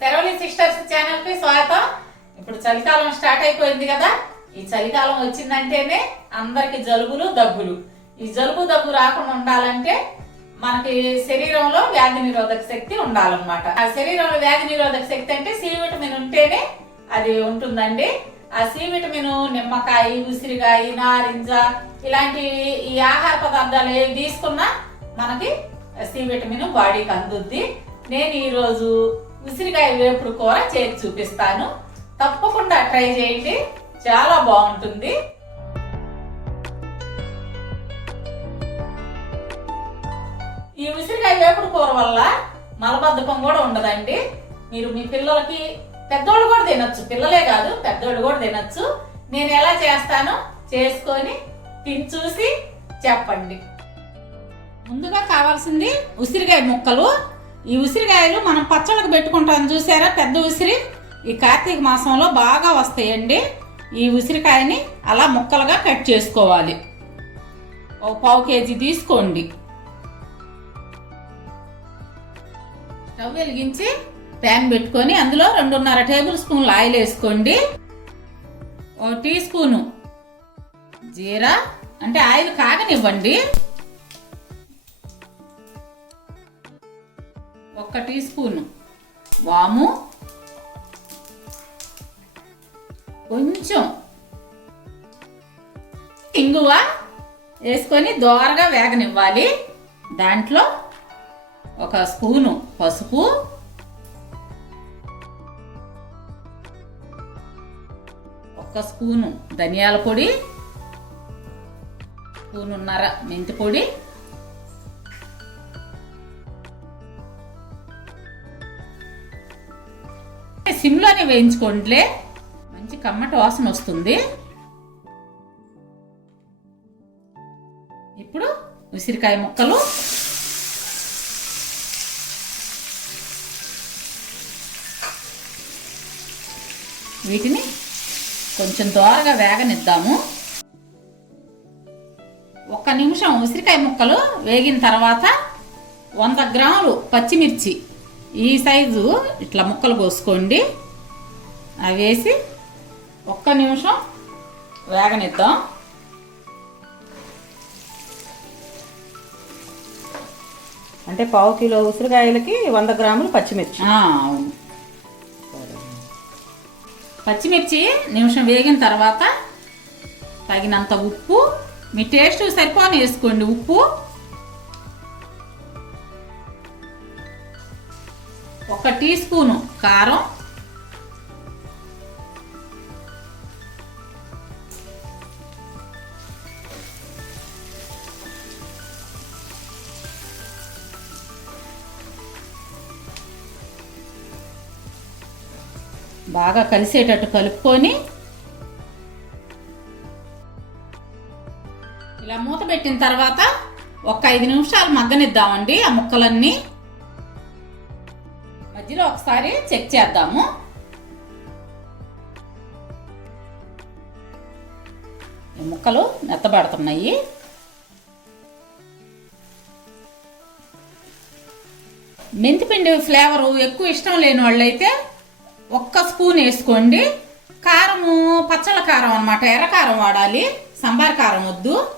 శరవణి sisters ఛానల్కి స్వాగతం. ఇప్పుడు చలికాలం స్టార్ట్ అయిపోయింది కదా. ఈ చలికాలం వచ్చిందంటేనే అందరికి జలుబులు దగ్గులు. ఈ జలుబు దగ్గు రాకుండా ఉండాలంటే మనకి శరీరంలో వ్యాధి నిరోధక శక్తి ఉండాలన్నమాట. ఆ శరీరంలో వ్యాధి నిరోధక శక్తి అంటే సి విటమిన్ ఉంటేనే అది ఉంటుందండి. ఆ సి విటమిన్ నిమ్మకాయ ఉసిరికాయ నారింజ ఇలాంటి ఈ ఆహార పదార్థాలు ఏవి తీసుకున్నా మనకి సి విటమిన్ బాడీకి అందుద్ది. నేను ఈరోజు ఉసిరికాయ వేపుడు కూర చేసి చూపిస్తాను. తప్పకుండా ట్రై చేయండి. చాలా బాగుంటుంది. ఈ ఉసిరికాయ వేపుడు కూర వల్ల మలబద్ధకం కూడా ఉండదండి. మీరు మీ పిల్లలకి పెద్దోళ్ళు కూడా తినొచ్చు. పిల్లలే కాదు పెద్దోళ్ళు కూడా తినొచ్చు. నేను ఎలా చేస్తానో చేసుకొని తిని చూసి చెప్పండి. ముందుగా కావాల్సింది ఉసిరికాయ ముక్కలు. ఈ ఉసిరికాయలు మనం పచ్చళ్ళకు పెట్టుకుంటాం. చూసారా? పెద్ద ఉసిరి ఈ కార్తీక మాసంలో బాగా వస్తాయండి. ఈ ఉసిరికాయని అలా ముక్కలుగా కట్ చేసుకోవాలి. ఒక పావు కేజీ తీసుకోండి. స్టవ్ వెలిగించి ప్యాన్ పెట్టుకొని అందులో రెండున్నర టేబుల్ స్పూన్లు ఆయిల్ వేసుకోండి. ఒక టీ స్పూను జీరా అంటే ఆయిల్ కాగనివ్వండి. ఒక్క టీ స్పూను వాము. కొంచెం ఇంగువ వేసుకొని దోరగా వేగనివ్వాలి. దాంట్లో ఒక స్పూను పసుపు. ఒక స్పూను ధనియాల పొడి. స్పూనున్నర మెంతి పొడి. సిమ్లోనే వేయించుకోండిలే మంచి కమ్మటి వాసన వస్తుంది. ఇప్పుడు ఉసిరికాయ ముక్కలు. వీటిని కొంచెం దోరగా వేగనిద్దాము. ఒక్క నిమిషం ఉసిరికాయ ముక్కలు వేగిన తర్వాత వంద గ్రాములు పచ్చిమిర్చి ఈ సైజు ఇట్లా ముక్కలు కోసుకోండి. అవి వేసి ఒక్క నిమిషం వేగనిద్దాం. అంటే పావు కిలో ఉసిరికాయలకి వంద గ్రాములు పచ్చిమిర్చి. అవును. పచ్చిమిర్చి నిమిషం వేగిన తర్వాత తగినంత ఉప్పు. మీ టేస్ట్ సరిపోని వేసుకోండి ఉప్పు. ఒక టీ స్పూను కారం. బాగా కలిసేటట్టు కలుపుకొని ఇలా మూత పెట్టిన తర్వాత ఒక ఐదు నిమిషాలు మగ్గనిద్దామండి ఆ ముక్కలన్నీ. మధ్యలో ఒకసారి చెక్ చేద్దాము. ముక్కలు మెత్తబడుతున్నాయి. మెంతిపిండి ఫ్లేవరు ఎక్కువ ఇష్టం లేని వాళ్ళైతే ఒక్క స్పూన్ వేసుకోండి. కారము పచ్చళ్ళ కారం అనమాట ఎర్రకారం వాడాలి సంబార కారం వద్దు.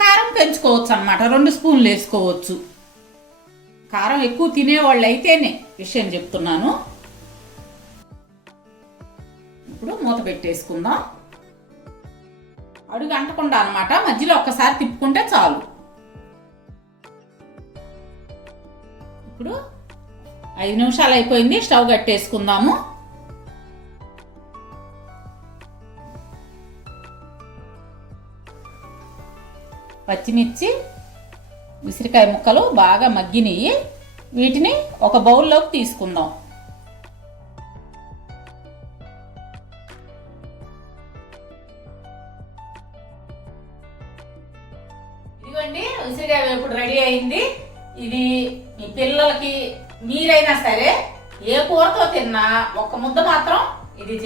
కారం పెంచుకోవచ్చు అనమాట రెండు స్పూన్లు వేసుకోవచ్చు. కారం ఎక్కువ తినేవాళ్ళు అయితేనే విషయం చెప్తున్నాను. ఇప్పుడు మూత పెట్టేసుకుందాం. అడుగు అంటకుండా అనమాట మధ్యలో ఒక్కసారి తిప్పుకుంటే చాలు. ఇప్పుడు ఐదు నిమిషాలు అయిపోయింది. స్టవ్ కట్టేసుకుందాము. పచ్చిమిర్చి ఉసిరికాయ ముక్కలు బాగా మగ్గినవి వీటిని ఒక బౌల్లోకి తీసుకుందాం. ఇదిగోండి ఉసిరికాయ వేపుడు రెడీ అయింది. ఇది మీ పిల్లలకి మీరైనా సరే ఏ కూరతో తిన్నా ఒక్క ముద్ద మాత్రం ఇది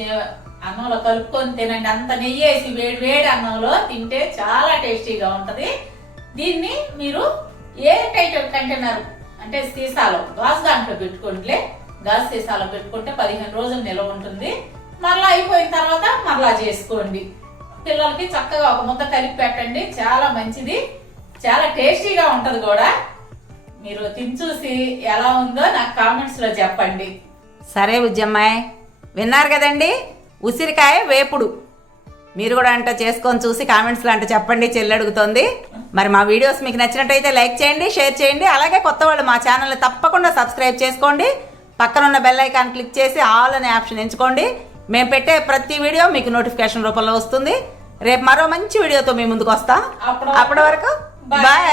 అన్నంలో కలుపుకొని తినండి. అంత నెయ్యి వేసి వేడి వేడి అన్నంలో తింటే చాలా టేస్టీగా ఉంటది. దీన్ని మీరు ఏ టైటిల్ కంటైనర్ అంటే సీసాలో గాజు దాంట్లో పెట్టుకుంటే గాజు సీసాలో పెట్టుకుంటే పదిహేను రోజులు నిల్వ ఉంటుంది. మరలా అయిపోయిన తర్వాత మరలా చేసుకోండి. పిల్లలకి చక్కగా ఒక ముద్ద కలిపి పెట్టండి. చాలా మంచిది. చాలా టేస్టీగా ఉంటుంది కూడా. మీరు తిని చూసి ఎలా ఉందో నాకు కామెంట్స్లో చెప్పండి. సరే ఉజ్జమ్మాయ్. విన్నారు కదండి? ఉసిరికాయ వేపుడు. మీరు కూడా అంట చేసుకొని చూసి కామెంట్స్లో అంట చెప్పండి చెల్లి అడుగుతోంది. మరి మా వీడియోస్ మీకు నచ్చినట్టయితే లైక్ చేయండి షేర్ చేయండి. అలాగే కొత్త వాళ్ళు మా ఛానల్ని తప్పకుండా సబ్స్క్రైబ్ చేసుకోండి. పక్కన ఉన్న బెల్ ఐకాన్ క్లిక్ చేసి ఆల్ అనే ఆప్షన్ ఎంచుకోండి. మేము పెట్టే ప్రతి వీడియో మీకు నోటిఫికేషన్ రూపంలో వస్తుంది. రేపు మరో మంచి వీడియోతో మీ ముందుకు వస్తాం. అప్పటి వరకు. బాయ్